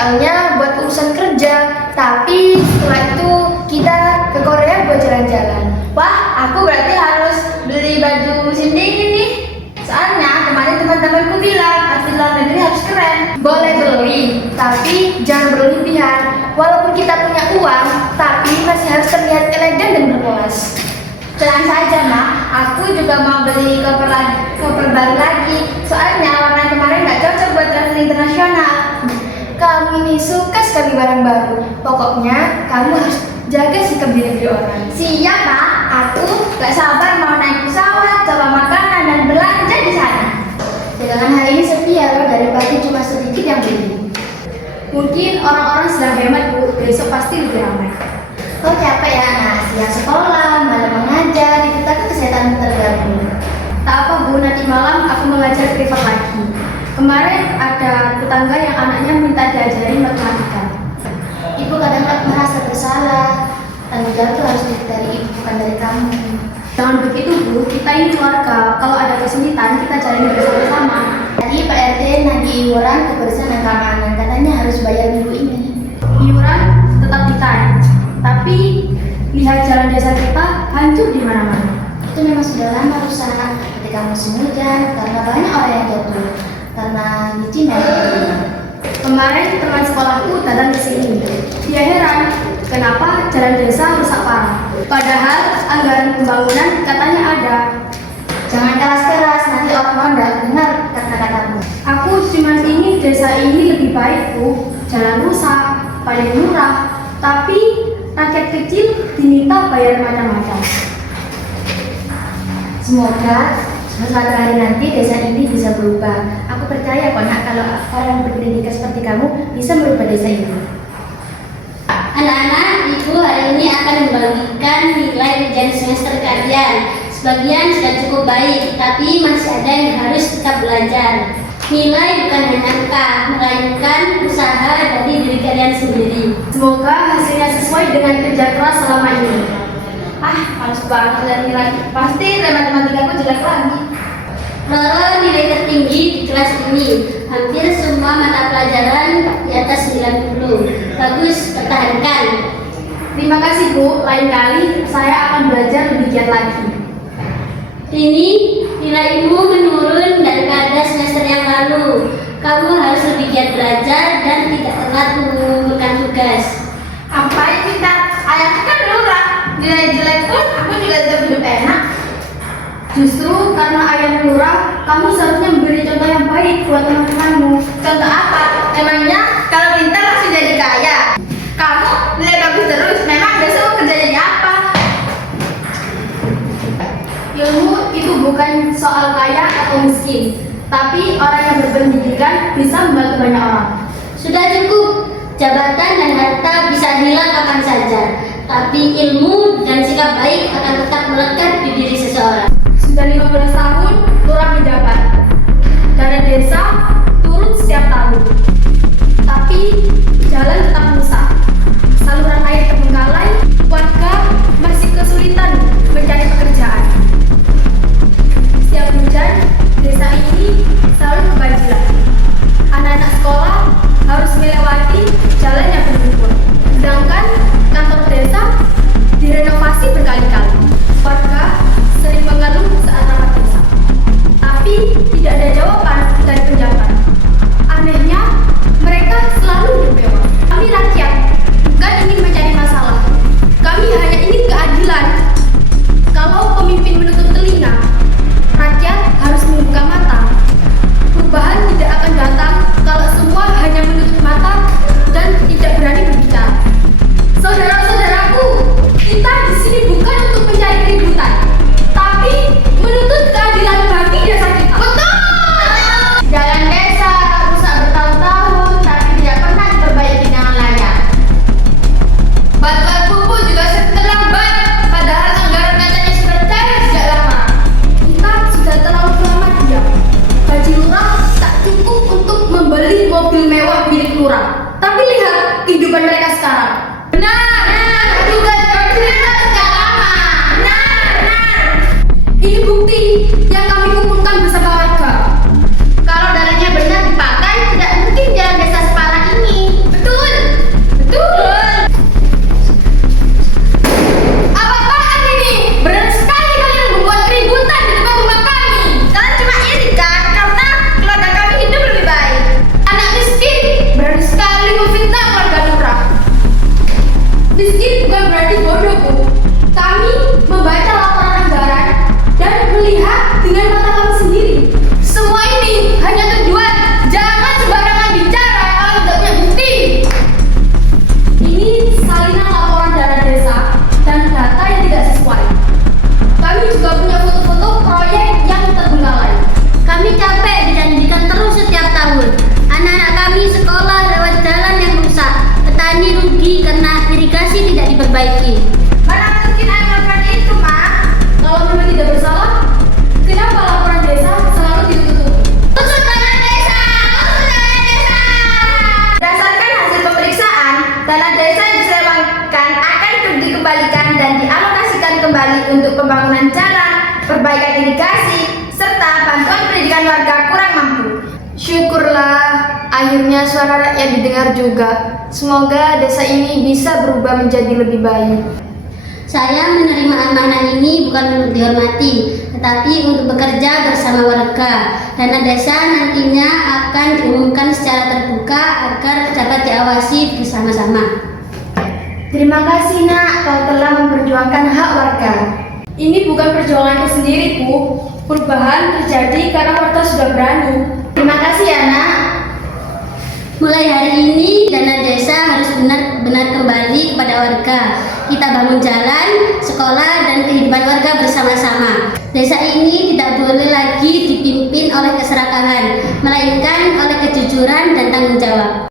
soalnya buat urusan kerja. Tapi setelah itu kita ke Korea buat jalan-jalan. Wah, aku berarti harus beli baju musim dingin nih. Soalnya kemarin teman-temanku bilang asli luar negeri harus keren. Boleh beli, tapi jangan berlebihan. Walaupun kita punya uang, tapi masih harus terlihat elegan dan berkelas. Tenang saja, Ma. Aku juga mau beli koper baru lagi. Soalnya warna kemarin nggak cocok buat traveling internasional. Kamu ini suka sekali barang baru. Pokoknya kamu harus jaga sikap di negeri orang. Siap, Ma. Aku gak sabar mau naik pesawat, coba makanan dan belanja di sana. Dagangan hari ini sepi ya, loh, daripada cuma sedikit yang beli. Mungkin orang-orang sedang hemat, Bu. Besok pasti lebih ramai. Kau capek ya, nah siang sekolah, malam mengajar, kita ke kesehatan terganggu. Tak apa, Bu. Nanti malam aku mengajar privat lagi. Kemarin ada tetangga yang anaknya minta diajarin matematika. Ibu kadang merasa bersalah. Tanggung jawab itu harus dari ibu, bukan dari kamu. Jangan begitu, Bu. Kita ini keluarga. Kalau ada kesulitan, kita jalani bersama-sama. Tadi Pak RT nagih iuran kebersihan dan keamanan, katanya harus bayar minggu ini. Iuran tetap ditarik. Tapi lihat jalan desa kita hancur di mana-mana. Itu memang sudah lama rusak ketika musim hujan, karena banyak orang yang jatuh, karena licin dan kekeringan. Kemarin teman sekolahku datang ke sini. Dia heran kenapa jalan desa rusak parah. Padahal anggaran pembangunan katanya ada. Jangan keras-keras, nanti orang-orang tidak dengar kata-katamu. Aku cuma ingin desa ini lebih baik, Bu. Jalan rusak, paling murah, tapi rakyat kecil diminta bayar macam-macam. Semoga suatu hari nanti desa ini bisa berubah. Aku percaya kok nak, kalau orang berpendidikan seperti kamu bisa merubah desa ini. Anak-anak, Ibu hari ini akan membagikan nilai ujian semester kalian. Sebagian sudah cukup baik, tapi masih ada yang harus tetap belajar. Nilai bukan hanya angka, melainkan usaha dari diri kalian sendiri. Semoga hasilnya sesuai dengan kerja keras selama ini. Males banget lihat nilai. Pasti nilai matematikaku jelek lagi. Roro nilai tertinggi di kelas ini. Hampir semua mata pelajaran di atas 90. Bagus, pertahankan. Terima kasih, Bu. Lain kali saya akan belajar lebih giat lagi. Ini nilaimu menurun daripada semester yang lalu. Kamu harus lebih giat belajar dan tidak telat mengumpulkan tugas. Apa itu kita? Ayahku kan lurah. Nilai jelek pun aku juga tetap hidup enak. Justru karena ayah lurah, kamu seharusnya memberi contoh yang baik buat teman-temanmu. Contoh apa? Emangnya kalau pintar langsung jadi kaya? Kamu nilai bagus terus, memang besok kerja jadi apa? Ilmu itu bukan soal kaya atau miskin, tapi orang yang berpendidikan bisa membantu banyak orang. Sudah cukup. Jabatan dan harta bisa hilang kapan saja, tapi ilmu dan sikap baik akan tetap melekat di diri seseorang. Sudah 15 tahun, lurah menjabat. Dana desa turun setiap tahun. Tapi jalan tetap rusak. Saluran air terbengkalai, warga masih kesulitan mencari pekerjaan. Setiap hujan, desa ini selalu kebanjiran. Anak-anak sekolah harus melewati jalan yang berlumpur. Sedangkan kantor desa direnovasi berkali-kali. Warga sering mengeluh saat rapat desa, tapi tidak ada jawaban dari penjabat. Anehnya, mereka selalu hidup mewah. Kami rakyat bukan ingin mencari masalah. Kami hanya ingin keadilan. Kalau pemimpin menutup telinga, rakyat harus membuka mata. Perubahan tidak akan datang kalau semua hanya menutup mata dan tidak berani berbicara. Saudara-saudaraku, kita di sini bukan untuk mencari keributan, tapi menuntut keadilan bagi desa kita. Betul! Jalan desa rusak bertahun-tahun, tapi tidak pernah diperbaiki dengan layak. Bantuan pupuk juga terlambat, padahal anggaran katanya sudah cair sejak lama. Kita sudah terlalu lama diam. Gaji lurah tak cukup untuk membeli mobil mewah milik lurah. Tapi lihat kehidupan mereka sekarang. Benar, juga cerita sejak lama. Benar. Ini bukti yang kami kumpulkan bersama warga. Kalau dananya benar dipakai, tidak mungkin jalan desa separah ini. Akhirnya suara rakyat didengar juga. Semoga desa ini bisa berubah menjadi lebih baik. Saya menerima amanah ini bukan untuk dihormati, tetapi untuk bekerja bersama warga. Dana desa nantinya akan diumumkan secara terbuka agar dapat diawasi bersama-sama. Terima kasih nak, kau telah memperjuangkan hak warga. Ini bukan perjuanganku sendiri, Bu. Perubahan terjadi karena warga sudah berani. Terima kasih ya nak. Mulai hari ini dana desa harus benar-benar kembali kepada warga. Kita bangun jalan, sekolah, dan kehidupan warga bersama-sama. Desa ini tidak boleh lagi dipimpin oleh keserakahan, melainkan oleh kejujuran dan tanggung jawab.